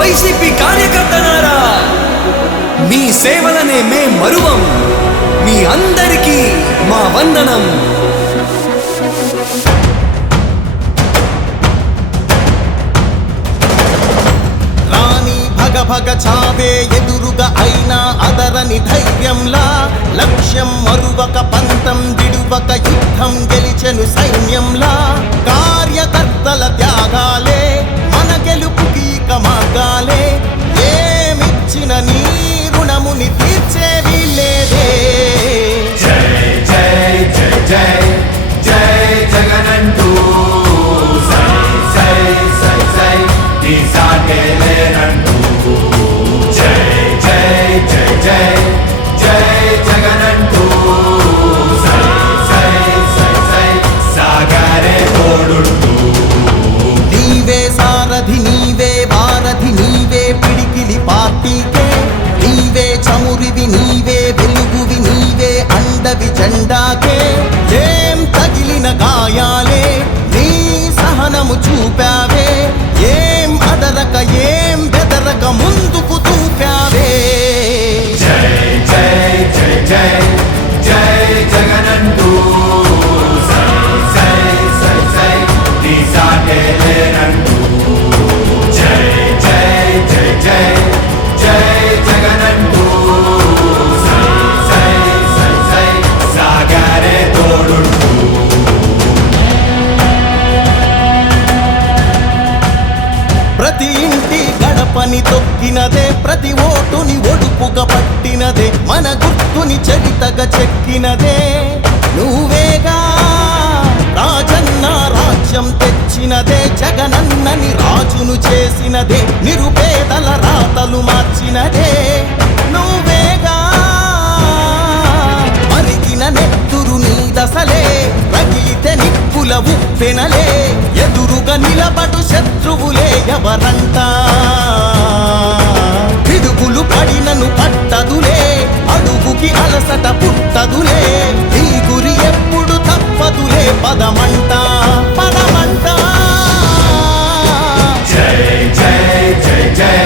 YCP కార్యకర్తలారా, మీ సేవలనే మే మరువం. మీ అందరికీ మా వందనం. రాణి భగ భగ చావే ఎదురుగా అయినా అదరని ధైర్యంలా, లక్ష్యం మరువక పంతం విడువక యుద్ధం గెలిచెను సైన్యంలా. కార్యకర్తల త్యాగాలే మన గెలుపుకి మార్గాలే. ఏమిచ్చిన నీ రుణముని తీర్చేవి లేదే. జై జై జై జై జై జగనంటూ సై సై సై సై నీ సాటే లేనంటూ. జై జై జై జై జై జగనంటూ సై సై సై సై సాగరే తోడుంటూ. నీవే సారథి నీవే వారధి నీవే పిడికిలి పార్టీకే. నీవే చమురివి నీవే వెలుగువి నీవే అండవి జెండాకే. ఏం తగిలిన గాయాలే నీ సహనము చూపావే. ఏం అదరక ఏం బెదరక ముందుకు దూపావే. జై జై జై జై జై జగనంటూ సై సై సై సై నీ సాటే లేనంటూ. జై జై జై జై జై జగనంటూ సై సై సై సై సాగరే తోడుంటూ. ప్రతి ఇంటి గడపని తొక్కినదే, ప్రతి ఓటుని ఒడుపుగా పట్టినదే, మన గుర్తుని చరితగా చెక్కినదే నువ్వేగా. రాజన్న రాజ్యం తెచ్చినదే, జగనన్నని రాజును చేసినదే, నిరుపేదల రాతలు మార్చినదే నువ్వేగా. మరిగిన నెత్తురు నీ దశలే, రగిలితే నిప్పుల ఉప్పెనలే. ఎదురుగా నిలబడు శత్రువులే ఎవరంట. పిడుగులు పడినను పట్టదులే, అడుగుకి అలసట పుట్టదులే. ఈ గురి ఎప్పుడు తప్పదులే, పదమంట పదమంట. జై జై జై జై